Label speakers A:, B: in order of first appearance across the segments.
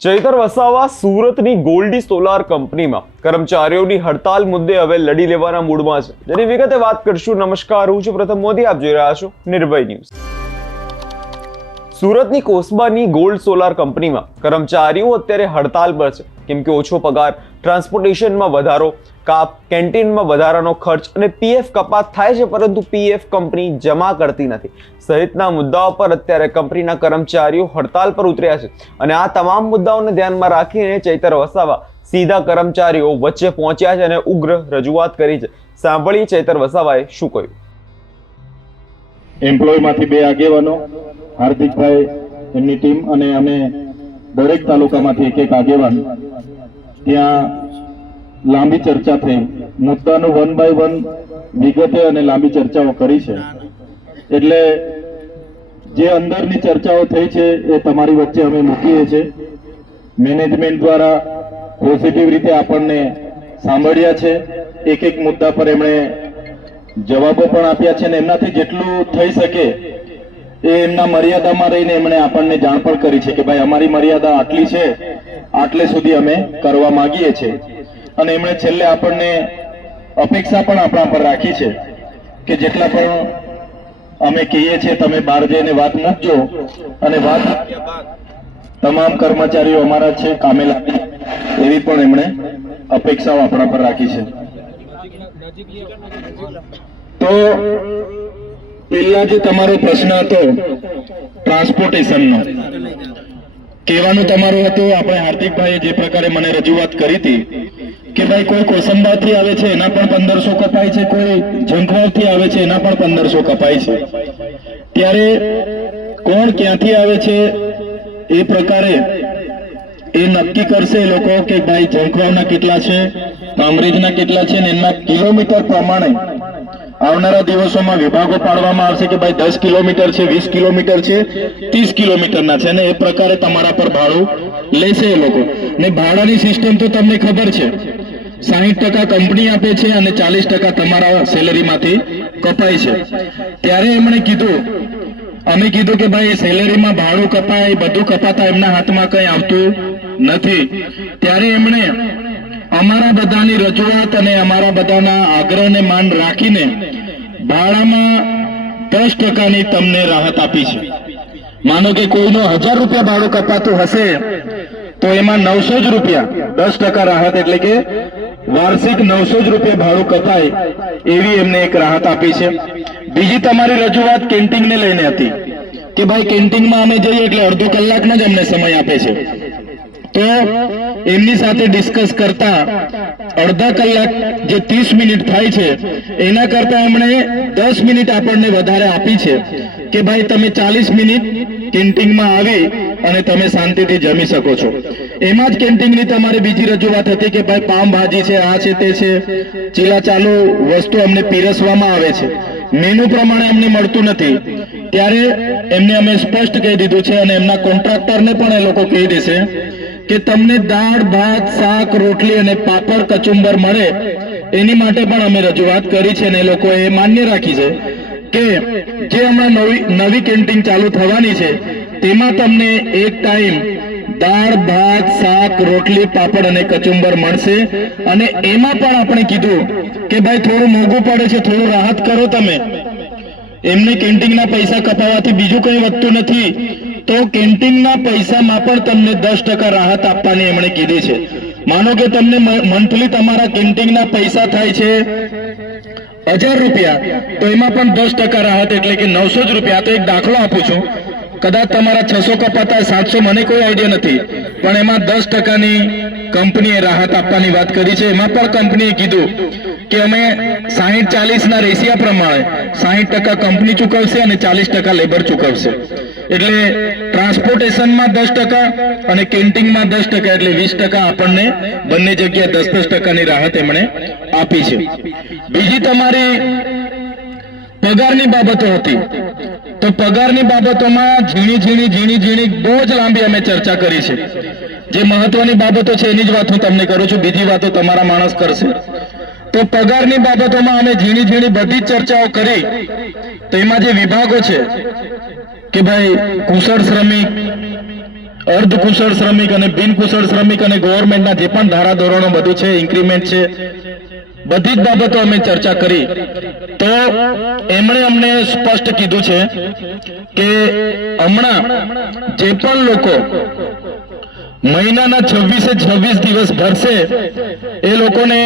A: ચૈતર વસાવા સુરતની goldy solar કંપનીમાં કર્મચારીઓની હડતાલ મુદ્દે હવે લડી લેવાના મૂડમાં છે. જેની વિગતે વાત કરશું. નમસ્કાર, હું છું પ્રથમ મોદી. આપ જોઈ રહ્યા છો નિર્ભય ન્યૂઝ. સુરતની કોસબાની ગોલ્ડ સોલાર કંપનીમાં કર્મચારીઓ અત્યારે હડતાલ પર છે. કેમ કે ઓછો પગાર, ટ્રાન્સપોર્ટેશનમાં વધારો કાપ, કેન્ટીનમાં વધારાનો ખર્ચ અને પીએફ કપાત થાય છે, પરંતુ પીએફ કંપની જમા કરતી નથી. સહિતના મુદ્દાઓ પર અત્યારે કંપનીના કર્મચારીઓ હડતાલ પર ઉતર્યા છે. અને આ તમામ મુદ્દાઓને ધ્યાનમાં રાખીને ચૈતર વસાવા સીધા કર્મચારીઓ વચ્ચે પહોંચ્યા છે અને ઉગ્ર રજૂઆત કરી છે. સાંભળીએ ચૈતર વસાવાએ શું કહ્યું?
B: એમ્પ્લોયમાંથી બે આગેવાનો, હાર્દિકભાઈ એમની ટીમ અને અમે દરેક તાલુકામાંથી એક એક આગેવાન ત્યાં લાંબી ચર્ચા થઈ. મુદ્દાનું વન બાય વન વિગતે અને લાંબી ચર્ચાઓ કરી છે. એટલે જે અંદરની ચર્ચાઓ થઈ છે એ તમારી વચ્ચે અમે મૂકીએ છીએ. મેનેજમેન્ટ દ્વારા પોઝિટિવ રીતે આપણને સાંભળ્યા છે. એક એક મુદ્દા પર એમણે જવાબો પણ આપ્યા છે અને એમનાથી જેટલું થઈ શકે એ એમના મર્યાદામાં રહીને એમણે આપણને જાણ પણ કરી છે કે ભાઈ અમારી મર્યાદા આટલી છે, આટલે સુધી અમે કરવા માંગીએ છીએ. અને એમણે છેલ્લે આપણને અપેક્ષા પણ આપણા પર રાખી છે કે જેટલા પણ અમે કહીએ છીએ, તમે બહાર જઈને વાત મૂકજો અને વાત તમામ કર્મચારીઓ અમારા છે કામે લાગે એવી પણ એમણે અપેક્ષાઓ આપણા પર રાખી છે. તો પહેલા જે તમારો પ્રશ્ન હતો ટ્રાન્સપોર્ટેશનનો કહેવાનું તમારું હતું, આપણે હાર્દિકભાઈએ જે પ્રકારે મને રજૂઆત કરી હતી કે ભાઈ કોઈ કોસંબાથી આવે છે, એના પણ પંદરસો કપાય છે, કોઈ ઝંખવાવથી આવે છે, એના પણ પંદરસો કપાય છે. ત્યારે કોણ ક્યાંથી આવે છે એ પ્રકારે એ નક્કી કરશે લોકો કે ભાઈ ઝંખવાવના કેટલા છે, કામરેજના કેટલા છે ને એના કિલોમીટર પ્રમાણે આવનારા દિવસોમાં વિભાગો પાડવામાં આવશે કે ભાઈ દસ કિલોમીટર છે, વીસ કિલોમીટર છે, ત્રીસ કિલોમીટરના છે, અને એ પ્રકારે તમારા પર ભાડું લેશે એ લોકો. ને ભાડાની સિસ્ટમ તો તમને ખબર છે. સાહીઠ ટકા કંપની આપે છે અને ચાલીસ ટકા તમારા સેલેરીમાંથી કપાય છે. ત્યારે એમણે કીધું, અમે કીધું કે ભાઈ સેલેરીમાં ભાડું કપાય, બધું કપાતા એમના હાથમાં કંઈ આવતું નથી. ત્યારે એમણે અમારા બધાની રજૂઆત અને અમારા બધાના આગ્રહને માન રાખીને ભાડામાં દસ ટકાની તમને રાહત આપી છે. માનો કે કોઈનો હજાર રૂપિયા ભાડું કપાતું હશે, તો એમાં નવસો જ રૂપિયા, દસ ટકા રાહત એટલે કે વાર્ષિક નવસો જ રૂપિયા ભાડું કપાય એવી એમને એક રાહત આપી છે. બીજી તમારી રજૂઆત કેન્ટીનને લઈને હતી કે ભાઈ કેન્ટીનમાં અમે જઈએ એટલે અડધો કલાકનો જ અમને સમય આપે છે. તો એમની સાથે ડિસ્કસ કરતા અડધા કલાક જે ત્રીસ મિનિટ થાય છે, એના કરતા એમણે દસ મિનિટ આપણને વધારે આપી છે કે ભાઈ તમે ચાલીસ મિનિટ કેન્ટીનમાં આવી અને તમે શાંતિથી જમી શકો છો. એમાં જ કેન્ટીનની તમારી બીજી રજૂઆત હતી કે ભાઈ પામ ભાજી છે, આ છે, તે છે. ચીલા ચાલુ વસ્તુ અમને પીરસવામાં આવે છે. મેનુ પ્રમાણે અમને મળતું નથી. ત્યારે એમને અમે સ્પષ્ટ કહી દીધું છે અને એમના કોન્ટ્રાક્ટરને પણ એ લોકો કહી દેશે કે તમને દાળ, ભાત, શાક, રોટલી અને પાપડ, કચુંબર મળે, એની માટે પણ અમે રજૂઆત કરી છે અને લોકોએ માન્ય રાખી છે કે જે હમણાં નવી નવી કેન્ટીન ચાલુ થવાની છે, તેમાં તમને એક ટાઈમ દાળ, ભાત, શાક, રોટલી, પાપડ અને કચુંબર મળશે અને એમાં પણ આપણે કીધું કે ભાઈ થોડું મોંઘું પડે છે, થોડું રાહત કરો તમે. એમને કેન્ટીનના પૈસા કપાવવાથી બીજું કંઈ વધતું નથી. તો કેન્ટીનના પૈસામાં પણ તમને દસ ટકા રાહત આપવાની એમણે કીધી છે. માનો કે તમને મંથલી તમારા કેન્ટીનના પૈસા થાય છે હજાર રૂપિયા, તો એમાં પણ દસ ટકા રાહત એટલે કે નવસો જ રૂપિયા. તો એક દાખલો આપું છું. કદાચ તમારા છસો કપાતા સાતસો મને કોઈ આઈડિયા નથી, પણ એમાં દસ ટકાની કંપનીએ રાહત આપવાની વાત કરી છે. એમાં પણ કંપનીએ કીધું કે અમે સાહીઠ ચાલીસના રેશિયા પ્રમાણે સાહીઠ ટકા કંપની ચૂકવશે અને ચાલીસ ટકા લેબર ચૂકવશે. એટલે ટ્રાન્સપોર્ટેશનમાં દસ ટકા અને કેન્ટીનમાં દસ ટકા એટલે વીસ ટકા આપણને બંને જગ્યાએ દસ દસ ટકાની રાહત એમણે આપી છે. બીજી તમારી પગારની બાબતો હતી. તો પગારની બાબતોમાં ઝીણી ઝીણી ઝીણી ઝીણી બહુ જ લાંબી અમે ચર્ચા કરી છે. જે મહત્વની બાબતો છે એની જ વાત હું તમને કરું છું, બીજી વાતો તમારા માણસ કરશે. તો પગારની બાબતોમાં અમે ઝીણી ઝીણી બધી જ ચર્ચાઓ કરી. તો એમાં જે વિભાગો છે, કે ભાઈ કુશળ શ્રમિક અર્ધકુશળ શ્રમિક અને બિનકુશળ શ્રમિક અને ગવર્મેન્ટના જે પણ ધારાધોરણો બધું છે ઇન્ક્રીમેન્ટ છે બધી જ બાબતો અમે ચર્ચા કરી. તો એમણે અમને સ્પષ્ટ કીધું છે કે હમણાં જે પણ લોકો મહિનાના છવ્વીસે છવ્વીસ દિવસ ભરશે, એ લોકોને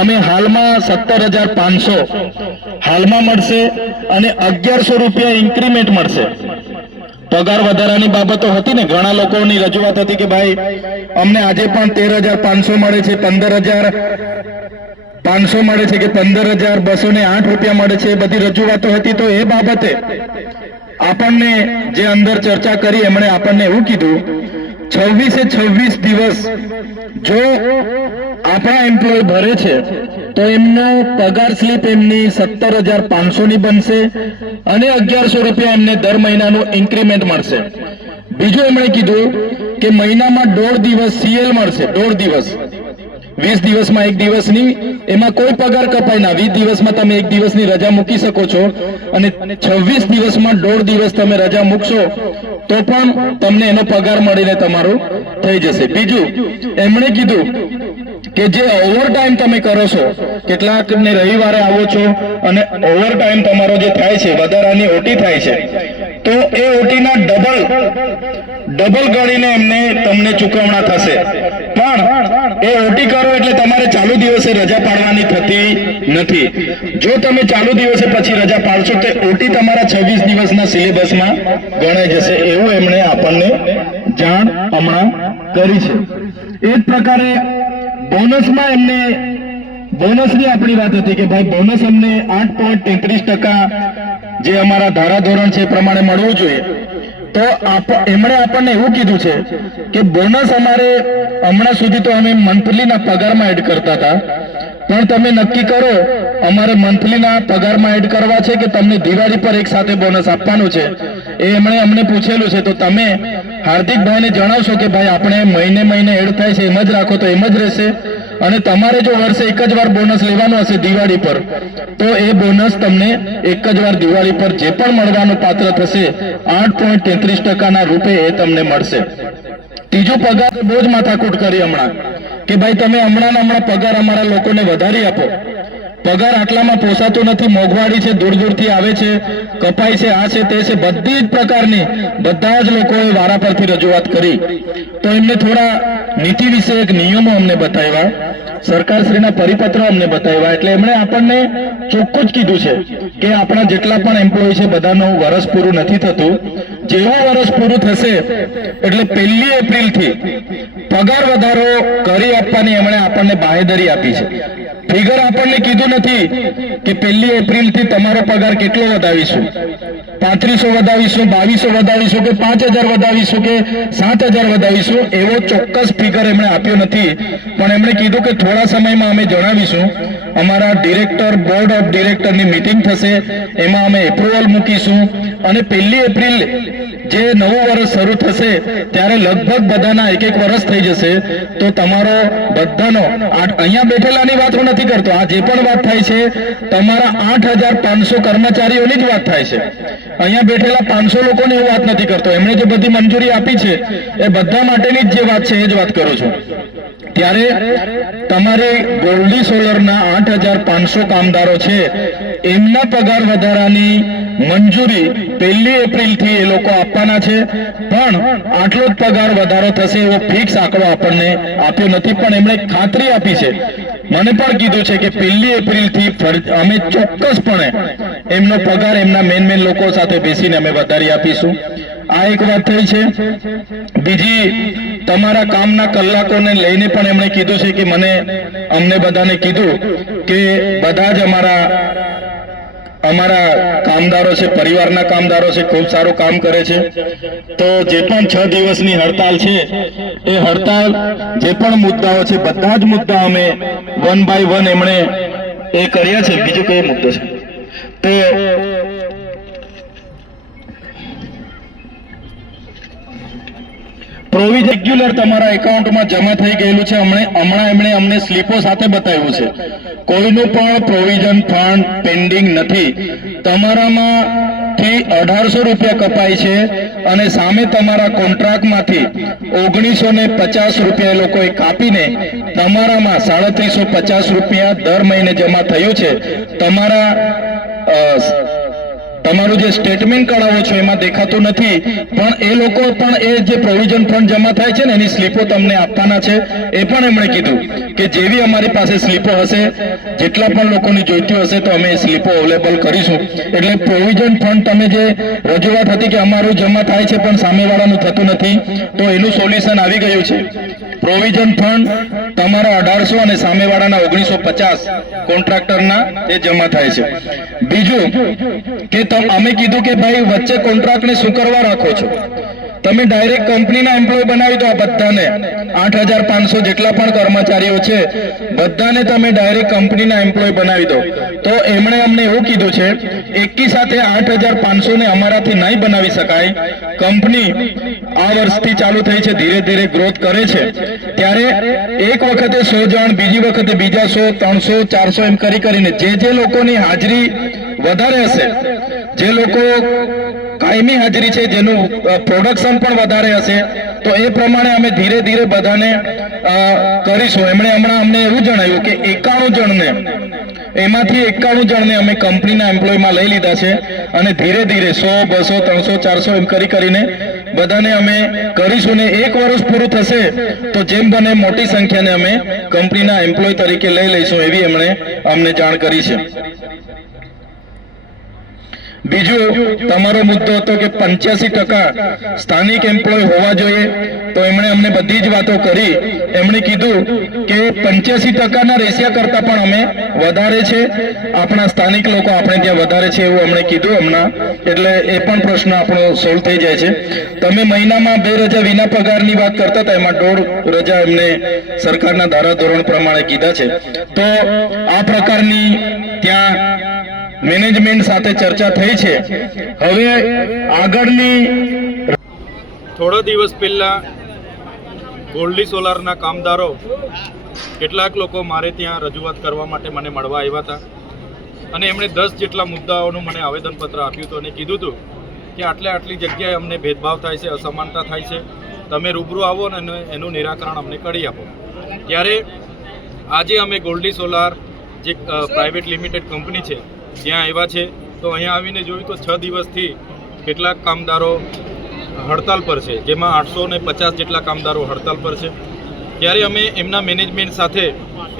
B: અમે હાલમાં સત્તર હજાર પાંચસો હાલમાં મળશે અને અગિયારસો રૂપિયા ઇન્ક્રીમેન્ટ મળશે. પગાર વધારાની બાબતો હતી ને, ઘણા લોકોની રજૂઆત હતી કે ભાઈ, અમને આજે પણ તેર હજાર પાંચસો મળે છે, પંદર હજાર પાંચસો મળે છે કે પંદર હજાર બસો ને આઠ રૂપિયા મળે છે બધી રજૂઆતો હતી તો એ બાબતે આપણને જે અંદર ચર્ચા કરી, એમણે આપણને એવું કીધું, છવ્વીસે છવ્વીસ દિવસ જો આપણા એમ્પ્લોય ભરે છે, તો એમનો પગાર સ્લીપ એમની સત્તર હજાર પાંચસો ની બનશે અને અગિયારસો રૂપિયા એમને દર મહિનાનું ઇન્ક્રીમેન્ટ મળશે. બીજું એમણે કીધું કે મહિનામાં દોઢ દિવસ સીએલ મળશે, દોઢ દિવસ. વીસ દિવસમાં એક દિવસની, એમાં કોઈ પગાર કપાય ના. વીસ દિવસમાં તમે એક દિવસની રજા મૂકી શકો છો અને છવ્વીસ દિવસમાં દોઢ દિવસ તમે રજા મૂકશો, તો પણ તમને એનો પગાર મળીને તમારો થઈ જશે. બીજું, એમણે કીધું કે જે ઓવર ટાઈમ તમે કરો છો કેટલાક ને રવિવારે આવો છો અને ઓવર ટાઈમ તમારો જે થાય છે, વધારાની ઓટી થાય છે, તો એ ઓટીના ડબલ ડબલ ગણીને એમને તમને ચૂકવણા થશે. પણ એ ઓટી કરો એટલે તમારે ચાલુ દિવસે રજા પાડવાની થતી નથી. જો તમે ચાલુ દિવસે પછી રજા પાડશો તો ઓટી તમારા છવ્વીસ દિવસના સિલેબસમાં ગણાઈ જશે. એવું એમણે આપણને જાણ હમણાં કરી છે. એ જ પ્રકારે બોનસમાં એમને બોનસની આપણી વાત હતી કે ભાઈ બોનસ અમને આઠ પોઈન્ટ તેત્રીસ ટકા જે અમારા ધારાધોરણ છે એ પ્રમાણે મળવું જોઈએ. તો એમણે આપણને એવું કીધું છે કે બોનસ અમારે હમણાં સુધી તો અમે મંથલીના પગારમાં એડ કરતા હતા. પણ તમે નક્કી કરો, અમારે મંથલીના પગારમાં એડ કરવા છે કે તમને દિવાળી પર એક સાથે બોનસ આપવાનું છે? એ એમણે અમને પૂછેલું છે. તો તમે હાર્દિકભાઈને જણાવશો કે ભાઈ, આપણે મહિને મહિને એડ થાય છે, એમ જ રાખો તો એમ જ રહેશે? અને તમારે જો વર્ષે એક જ વાર બોનસ લેવાનું હશે દિવાળી પર, તો એ બોનસ તમને એક જ વાર દિવાળી પર જે પણ મળવાનું પાત્ર થશે, આઠ પોઈન્ટ તેત્રીસ ટકાના રૂપે એ તમને મળશે. ત્રીજો પગાર બહુ જ માથાકૂટ કરી હમણાં, કે ભાઈ તમે હમણાં હમણાં પગાર અમારા લોકોને વધારી આપો. પગાર આટલામાં પોસાતો નથી, મોંઘવારી છે દૂર દૂરથી આવે છે, કપાય છે, આ છે, તે છે, બધી જ પ્રકારની, બધા જ લોકોએ વારા પરથી રજૂઆત કરી. તો એમને થોડા નીતિ વિષયક નિયમો અમને બતાવ્યા, સરકારશ્રીના પરિપત્રો અમને બતાવ્યા, એટલે એમણે આપણને ચોખ્ખું જ કીધું છે કે આપણા જેટલા પણ એમ્પ્લોય છે, બધાનું વરસ પૂરું નથી થતું. જેવું વરસ પૂરું થશે, એટલે પહેલી એપ્રિલથી પગાર વધારો કરી આપવાની એમણે આપણને બાહેધરી આપી છે. ફિગર આપણને કીધું નથી કે પહેલી એપ્રિલથી તમારો પગાર કેટલો વધાવીશું? પાંત્રીસો વધાવીશું, બાવીસો વધાવીશું કે પાંચ હજાર વધાવીશું કે સાત હજાર વધાવીશું? એવો ચોક્કસ ફિગર એમણે આપ્યો નથી. પણ એમણે કીધું કે થોડા સમયમાં અમે જણાવીશું, અમારા ડિરેક્ટર બોર્ડ ઓફ ડિરેક્ટરની મીટિંગ થશે, એમાં અમે એપ્રુવલ મૂકીશું. અને પહેલી એપ્રિલ જે નવું વર્ષ શરૂ થશે, ત્યારે લગભગ બધાના એક એક વર્ષ થઈ જશે, તો તમારો બધાનો અહીંયા બેઠેલાની વાત હું નથી કરતો, આ જે પણ વાત થાય છે, તમારા આઠ હજાર પાંચસો કર્મચારીઓની જ વાત થાય છે. અહીંયા બેઠેલા પાંચસો લોકોની હું વાત નથી કરતો. એમણે જે બધી મંજૂરી આપી છે, એ બધા માટેની જ જે વાત છે, એ જ વાત કરું છું. ત્યારે તમારે ગોલ્ડી સોલરના આઠ હજાર પાંચસો કામદારો છે, એમના પગાર વધારાની મંજૂરી પહેલી એપ્રિલથી એ લોકો આપવાના છે. પણ આટલો જ પગાર વધારો થશે એવો ફિક્સ આંકડો આપણને આપ્યો નથી. પણ એમણે ખાતરી આપી છે. મને પણ કીધું છે કે પહેલી એપ્રિલથી અમે ચોક્કસપણે એમનો પગાર એમના મેન મેન લોકો સાથે બેસીને અમે વધારી આપીશું. આ એક વાત થઈ છે. બીજી, તમારા કામના કલાકોને લઈને પણ એમણે કીધું છે કે મને અમને બધાને કીધું કે બધા જ અમારા અમારા કામદારો છે, પરિવારના કામદારો છે, ખૂબ સારું કામ કરે છે. તો જે પણ છ દિવસની હડતાલ છે, એ હડતાલ જે પણ મુદ્દાઓ છે, બધા જ મુદ્દા અમે વન બાય વન એમણે એ કર્યા છે. બીજો કયો મુદ્દો છે? તો પ્રોવિઝન રેગ્યુલર તમારા એકાઉન્ટમાં જમા થઈ ગયેલું છે. હમણે હમણાં એમણે અમને સ્લીપો સાથે બતાવ્યું છે. કોઈનું પણ પ્રોવિઝન ફંડ પેન્ડિંગ નથી. તમારામાં થી અઢારસો રૂપિયા કપાય છે અને સામે તમારા કોન્ટ્રાક્ટમાંથી ઓગણીસો ને પચાસ રૂપિયા લોકોએ કાપીને તમારામાં સાડત્રીસો પચાસ રૂપિયા દર મહિને જમા થયું છે. તમારા તમારું જે સ્ટેટમેન્ટ કઢાવો છો એમાં દેખાતું નથી, પણ એ લોકો પણ એ જે પ્રોવિઝન ફંડ જમા થાય છે ને, એની સ્લીપો તમને આપવાના છે. એ પણ એમણે કીધું કે જેવી અમારી પાસે સ્લીપો હશે, જેટલા પણ લોકોની જોઈતી હશે, તો અમે સ્લીપો અવેલેબલ કરીશું. એટલે પ્રોવિઝન ફંડ તમે જે રજૂઆત હતી કે અમારું જમા થાય છે, પણ સામેવાળાનું થતું નથી, તો એનું સોલ્યુશન આવી ગયું છે. પ્રોવિઝન ફંડ તમારા અઢારસો અને સામેવાળાના ઓગણીસો પચાસ કોન્ટ્રાક્ટરના એ જમા થાય છે. બીજું કે અમે કીધું કે ભાઈ વચ્ચે કોન્ટ્રાક્ટને શું કરવા રાખો છો. તમે ડાયરેક્ટ કંપનીના એમ્પ્લોય બનાવી દો બધાને. આઠ હજાર પાંચસો જેટલા પણ કર્મચારીઓ છે, બધાને તમે ડાયરેક્ટ કંપનીના એમ્પ્લોય બનાવી દો. તો એમણે અમને એવું કીધું છે, એકી સાથે આઠ હજાર પાંચસો ને અમારાથી નહીં બનાવી શકાય. કંપની આ વર્ષથી ચાલુ થઈ છે, ધીરે ધીરે ગ્રોથ કરે છે. ત્યારે એક વખતે સો જણ, બીજી વખતે બીજા સો, ત્રણસો, ચારસો એમ કરી કરીને જે જે લોકોની હાજરી વધારે હશે જે લોકો કાયમી હાજરી છે, જેનું પ્રોડક્શન પણ વધારે હશે, તો એ પ્રમાણે અમે ધીરે ધીરે બધાને કરીશું. એમણે હમણાં અમને એવું જણાવ્યું કે એકાણું જણને, એમાંથી એકાણું જણને અમે કંપનીના એમ્પ્લોયમાં લઈ લીધા છે અને ધીરે ધીરે સો, બસો, ત્રણસો, ચારસો એમ કરી કરીને બધાને અમે કરીશું ને એક વર્ષ પૂરું થશે, તો જેમ બને મોટી સંખ્યાને અમે કંપનીના એમ્પ્લોય તરીકે લઈ લઈશું એવી એમણે અમને જાણ કરી છે. બીજું, તમારો મુદ્દો હતો કે પંચ્યાસી ટકા સ્થાનિક એમ્પ્લોય હોવા જોઈએ, તો એમણે અમને બધી જ વાતો કરી. એમણે કીધું કે પંચ્યાસી ટકાના રેશિયા કરતા પણ અમે વધારે છે. આપણા સ્થાનિક લોકો આપણે ત્યાં વધારે છે એવું અમને કીધું હમણાં. એટલે એ પણ પ્રશ્ન આપણો સોલ્વ થઈ જાય છે. તમે મહિનામાં બે રજા વિના પગારની વાત કરતા હતા, એમાં દોઢ રજા એમને સરકારના ધારાધોરણ પ્રમાણે કીધા છે. તો આ પ્રકારની ત્યાં મેનેજમેન્ટ સાથે ચર્ચા થઈ છે. હવે આગળની
C: થોડા દિવસ પહેલાં ગોલ્ડી સોલારના કામદારો કેટલાક લોકો મારે ત્યાં રજૂઆત કરવા માટે મને મળવા આવ્યા હતા. અને એમણે દસ જેટલા મુદ્દાઓનું મને આવેદનપત્ર આપ્યું હતું અને કીધું હતું કે આટલે આટલી જગ્યાએ અમને ભેદભાવ થાય છે, અસમાનતા થાય છે. તમે રૂબરૂ આવો અને એનું નિરાકરણ અમને કરી આપો. ત્યારે આજે અમે ગોલ્ડી સોલાર જે પ્રાઇવેટ લિમિટેડ કંપની છે ત્યાં આવ્યા છે, તો અહીંયા આવીને જોયું તો છ દિવસથી કેટલાક કામદારો હડતાલ પર છે, જેમાં આઠસો ને પચાસ જેટલા કામદારો હડતાલ પર છે. ત્યારે અમે એમના મેનેજમેન્ટ સાથે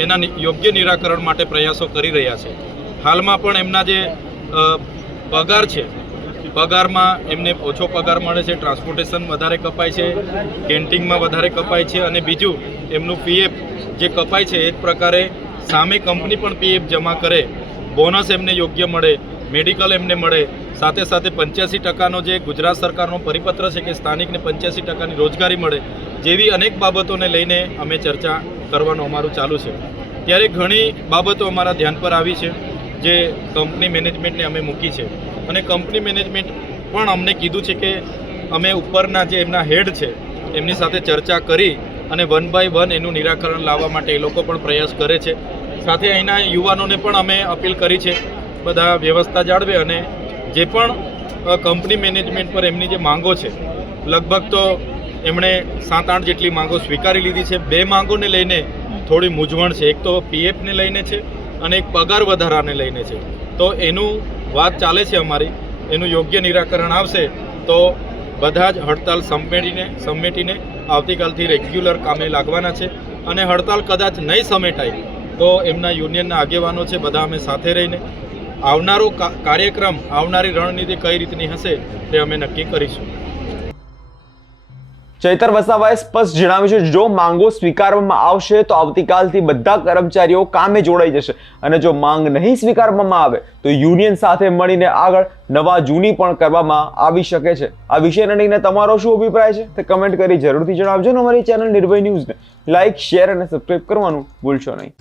C: એના યોગ્ય નિરાકરણ માટે પ્રયાસો કરી રહ્યા છે. હાલમાં પણ એમના જે પગાર છે, પગારમાં એમને ઓછો પગાર મળે છે, ટ્રાન્સપોર્ટેશન વધારે કપાય છે, કેન્ટીનમાં વધારે કપાય છે અને બીજું એમનું પીએફ જે કપાય છે, એ જ પ્રકારે સામે કંપની પણ પીએફ જમા કરે બોનસ એમને યોગ્ય મળે, મેડિકલ એમને મળે, સાથે સાથે પંચ્યાસી ટકાનો જે ગુજરાત સરકારનો પરિપત્ર છે કે સ્થાનિકને પંચ્યાસી ટકાની રોજગારી મળે, જેવી અનેક બાબતોને લઈને અમે ચર્ચા કરવાનું અમારું ચાલુ છે. ત્યારે ઘણી બાબતો અમારા ધ્યાન પર આવી છે, જે કંપની મેનેજમેન્ટને અમે મૂકી છે. અને કંપની મેનેજમેન્ટ પણ અમને કીધું છે કે અમે ઉપરના જે એમના હેડ છે, એમની સાથે ચર્ચા કરી અને વન બાય વન એનું નિરાકરણ લાવવા માટે એ લોકો પણ પ્રયાસ કરે છે. સાથે અહીંના યુવાનોને પણ અમે અપીલ કરી છે બધા વ્યવસ્થા જાળવે અને જે પણ કંપની મેનેજમેન્ટ પર એમની જે માંગો છે, લગભગ તો એમણે સાત આઠ જેટલી માંગો સ્વીકારી લીધી છે. બે માંગોને લઈને થોડી મૂંઝવણ છે. એક તો પીએફને લઈને છે અને એક પગાર વધારાને લઈને છે. તો એનું વાત ચાલે છે અમારી. એનું યોગ્ય નિરાકરણ આવશે તો બધા જ હડતાલ સમેટીને સમેટીને આવતીકાલથી રેગ્યુલર કામે લાગવાના છે અને હડતાલ કદાચ નહીં સમેટાય તો એમના યુનિયનના આગેવાનો છે, બધા અમે સાથે રહીને. આવનારો કાર્યક્રમ, આવનારી રણનીતિ કઈ રીતની હશે તે અમે નક્કી કરીશું.
A: ચૈતર વસાવાએ સ્પષ્ટ જણાવ્યું છે, જો માંગો સ્વીકારવામાં આવશે તો આવતીકાલથી બધા કર્મચારીઓ કામે જોડાઈ જશે. અને જો માંગ નહીં સ્વીકારવામાં આવે તો યુનિયન સાથે મળીને આગળ નવા જૂની પણ કરવામાં આવી શકે છે. આ વિષયને લઈને તમારો શું અભિપ્રાય છે તે કમેન્ટ કરી જરૂરથી જણાવજો અને અમારી ચેનલ નિર્ભય ન્યૂઝને લાઇક શેર અને સબસ્ક્રાઇબ કરવાનું ભૂલશો નહીં.